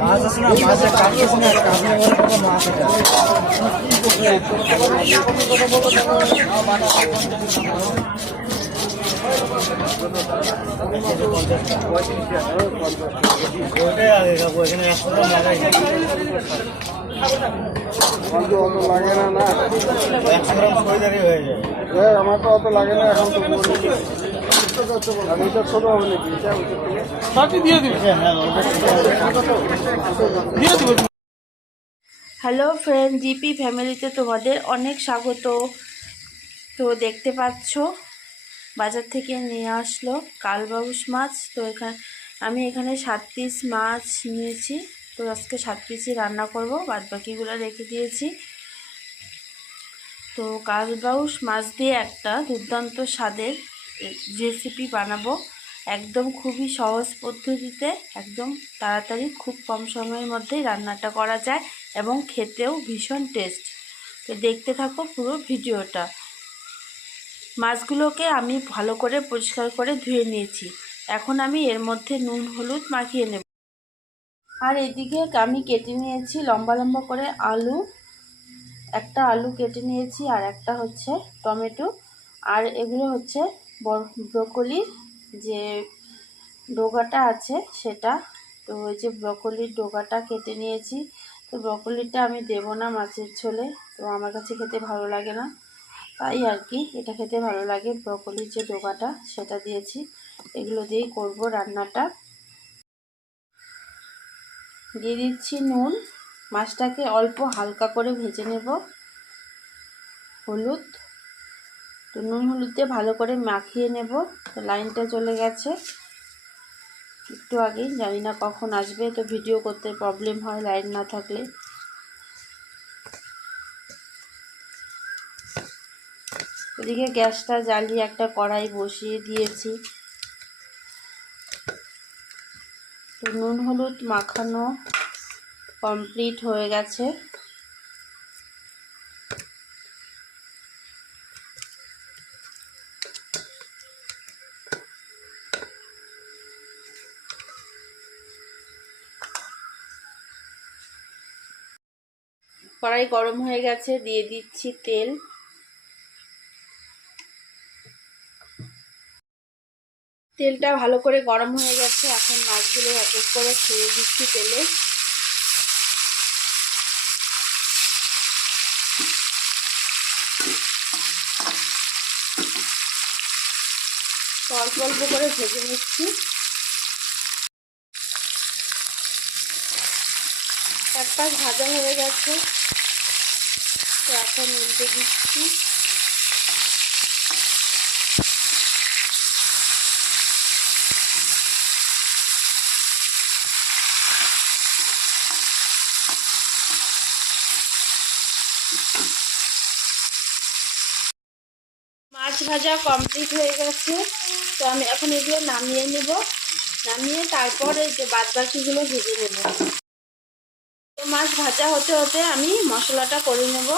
মাছ আছে না, মাছের কাটতেছে না, কাটলে বলে কত মাছ এটা। ওটাই আগে খাবো, এখানে 100 গ্রাম লাগাই অত লাগে না, না 100 গ্রাম খরিদারি হয়ে যায়। আমার তো অত লাগে না এখন। তো আমি তো ছোট হবে নাকি বাকি দিয়ে দিবি। হ্যালো ফ্রেন্ড, জিপি ফ্যামিলিতে তোমাদের অনেক স্বাগত। তো দেখতে পাচ্ছ বাজার থেকে নিয়ে আসলো কালবাউস মাছ। তো আমি এখানে 7 পিস মাছ নিয়েছি। তো আজকে 7 পিসই রান্না করব, বাদ বাকিগুলো রেখে দিয়েছি। তো কালবাউস মাছ দিয়ে একটা দুর্দান্ত স্বাদের রেসিপি বানাবো, একদম খুবই সহজ পদ্ধতিতে, একদম তাড়াতাড়ি খুব কম সময়ের মধ্যেই রান্নাটা করা যায় এবং খেতেও ভীষণ টেস্ট। তো দেখতে থাকো পুরো ভিডিওটা। মাছগুলোকে আমি ভালো করে পরিষ্কার করে ধুয়ে নিয়েছি। এখন আমি এর মধ্যে নুন হলুদ মাখিয়ে নেব। আর এদিকে আমি কেটে নিয়েছি লম্বা লম্বা করে আলু, একটা আলু কেটে নিয়েছি, আর একটা হচ্ছে টমেটো, আর এগুলো হচ্ছে ব্রকলির যে ডোগাটা আছে সেটা। তো ওই যে ব্রকলির ডোগাটা কেটে নিয়েছি। তো ব্রকলিটা আমি দেবো না মাছের ঝোলে, তো আমার কাছে খেতে ভালো লাগে না, তাই আর কি এটা খেতে ভালো লাগে। ব্রকলির যে ডোগাটা সেটা দিয়েছি, এগুলো দিয়েই করব রান্নাটা। দিয়ে দিচ্ছি নুন, মাছটাকে অল্প হালকা করে ভেজে নেব। হলুদ, তো নুন হলুদ দিয়ে ভালো করে মাখিয়ে নেব। তো লাইনটা চলে গেছে একটু আগেই, জানি না কখন আসবে, তো ভিডিও করতে প্রবলেম হয় লাইন না থাকলে। এদিকে গ্যাসটা জ্বালিয়ে একটা কড়াই বসিয়ে দিয়েছি। তো নুন হলুদ মাখানো কমপ্লিট হয়ে গেছে। কড়াই গরম হয়ে গেছে, দিয়ে দিচ্ছি তেল। তেলটা ভালো করে গরম হয়ে গেছে, এখন মাছগুলো এক এক করে ছেড়ে দিচ্ছি তেলে। অল্প অল্প করে ভেজে নিচ্ছি। এক পাশ ভাজা হয়ে গেছে, তো এখন উল্টে দিচ্ছি। মাছ ভাজা কমপ্লিট হয়ে গেছে, তো আমি এখন এগুলো নামিয়ে নেব। নামিয়ে তারপর এই যে বাদ বাকিগুলো ভেজে নেব। তো মাছ ভাজা হতে হতে আমি মশলাটা করে নেব।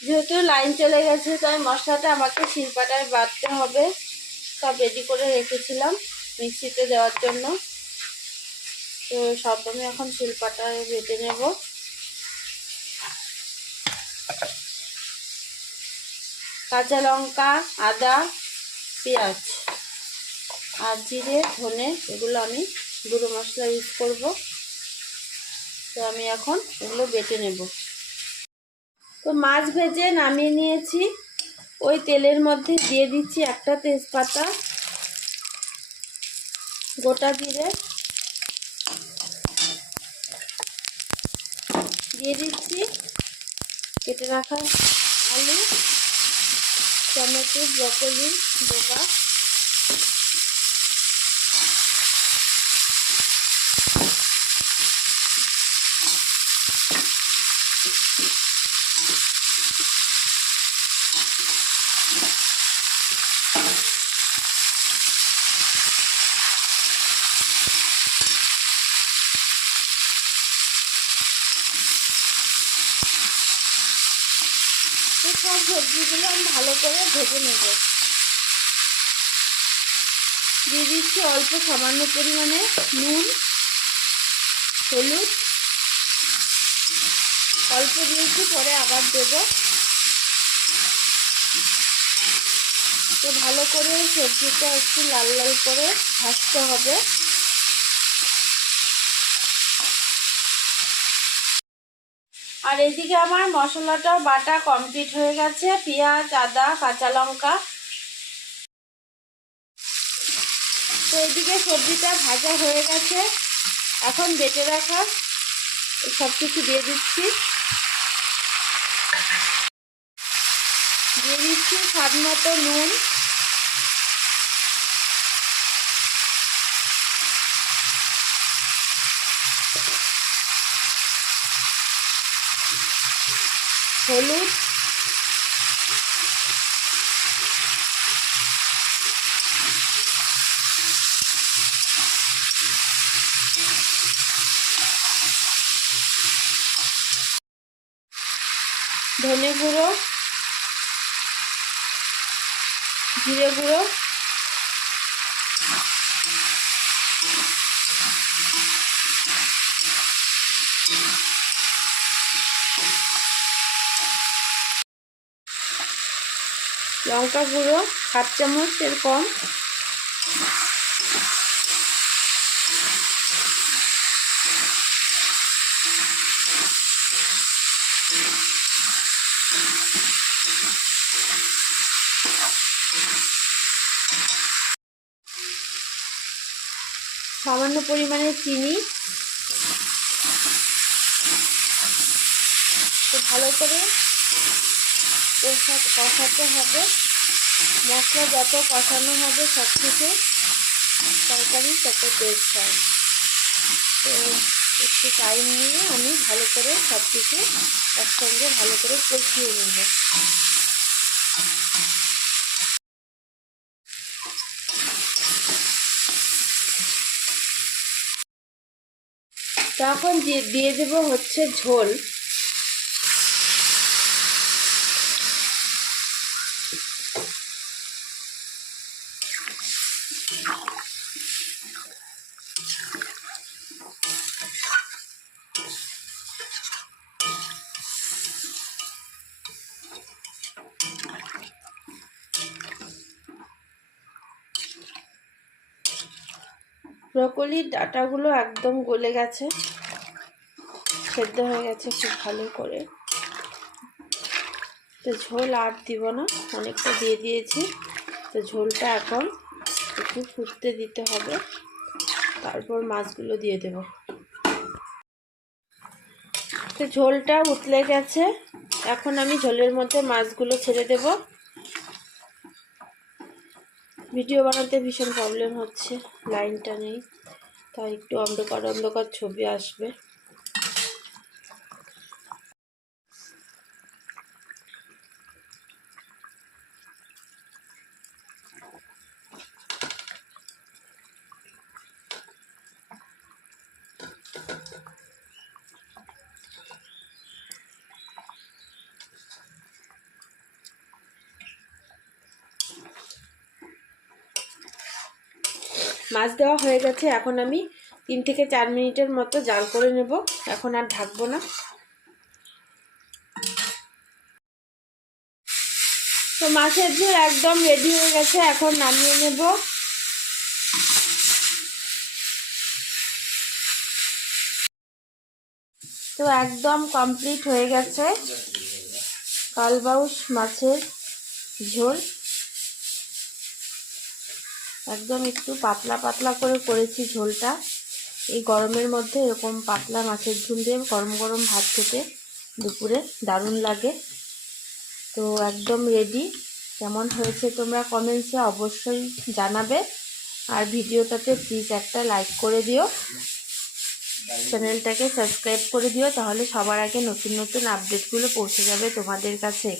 যেহেতু লাইন চলে গেছে, তাই মশলাটা আমাকে শিলপাটায় বাটতে হবে। সব রেডি করে রেখেছিলাম মিক্সিতে দেওয়ার জন্য, তো সব আমি এখন শিলপাটায় বেটে নেব। কাঁচা লঙ্কা, আদা, পেঁয়াজ আর জিরে, ধনে, এগুলো আমি গুঁড়ো মশলা ইউজ করব। তো আমি এখন এগুলো বেটে নেব। তো মাছ ভেজে নামিয়ে নিয়েছি। ওই তেলের মধ্যে দিয়ে দিচ্ছি একটা তেজপাতা, গোটা জিরে দিয়ে দিচ্ছি, কেটে রাখা আলু, টমেটো, ব্রকলি, ডোকা, তো সব সবজিগুলো আমি ভালো করে ভেজে নেব। দিয়ে দিচ্ছি অল্প সামান্য পরিমাণে নুন, হলুদ অল্প দিয়েছি, পরে আবার দেব। তো ভালো করে সবজিটা একটু লাল লাল করে ভাজতে হবে। আর এদিকে আমার মশলাটাও বাটা কমপ্লিট হয়ে গেছে। পেঁয়াজ, আদা, কাঁচা লঙ্কা। তো এদিকে সবজিটা ভাজা হয়ে গেছে। এখন বেটে রাখা সব কিছু দিয়ে দিচ্ছি। দিয়ে দিচ্ছি স্বাদ মতো নুন, হলুদ, ধনে গুঁড়ো, জিরে গুঁড়ো, লঙ্কা গুঁড়ো 1/2 চামচ এর কম, সামান্য পরিমাণে চিনি। তো ভালো করে কষাতে হবে। মশলা যত কষানো হবে সব কিছু তরকারি তত টেস্ট হয়। তো একটু টাইম নিয়ে আমি ভালো করে সব কিছু একসঙ্গে ভালো করে কষিয়ে নেব। তখন দিয়ে দেব হচ্ছে ঝোল। ব্রকলির ডাঁটাগুলো একদম গলে গেছে, সেদ্ধ হয়ে গেছে খুব ভালো করে। তো ঝোল আর দিব না, অনেকটা দিয়ে দিয়েছি। তো ঝোলটা এখন একটু ফুটতে দিতে হবে, তারপর মাছগুলো দিয়ে দেব। তো ঝোলটা উতলে গেছে, এখন আমি ঝোলের মধ্যে মাছগুলো ছেড়ে দেব। ভিডিও বানাতে ভীষণ প্রবলেম হচ্ছে, লাইনটা নেই, তাই একটু অন্ধকার অন্ধকার ছবি আসবে। মাছ দেওয়া হয়ে গেছে, এখন আমি 3 থেকে 4 মিনিটের মতো জাল করে নেব। এখন আর ঢাকবো না। তো মাছের ঝোল একদম রেডি হয়ে গেছে, এখন নামিয়ে নেব। তো একদম কমপ্লিট হয়ে গেছে কালবাউস মাছের ঝোল। একদম একটু পাতলা পাতলা করে করেছি ঝোলটা। এই গরমের মধ্যে এরকম পাতলা মাছের ঝোল দিয়ে গরম গরম ভাত খেতে দুপুরে দারুণ লাগে। তো একদম রেডি। কেমন হয়েছে তোমরা কমেন্টসে অবশ্যই জানাবে। আর ভিডিওটাতে প্লিজ একটা লাইক করে দিও, চ্যানেলটাকে সাবস্ক্রাইব করে দিও, তাহলে সবার আগে নতুন নতুন আপডেটগুলো পৌঁছে যাবে তোমাদের কাছে।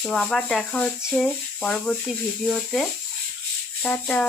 তো আবার দেখা হচ্ছে পরবর্তী ভিডিওতে। টাটা।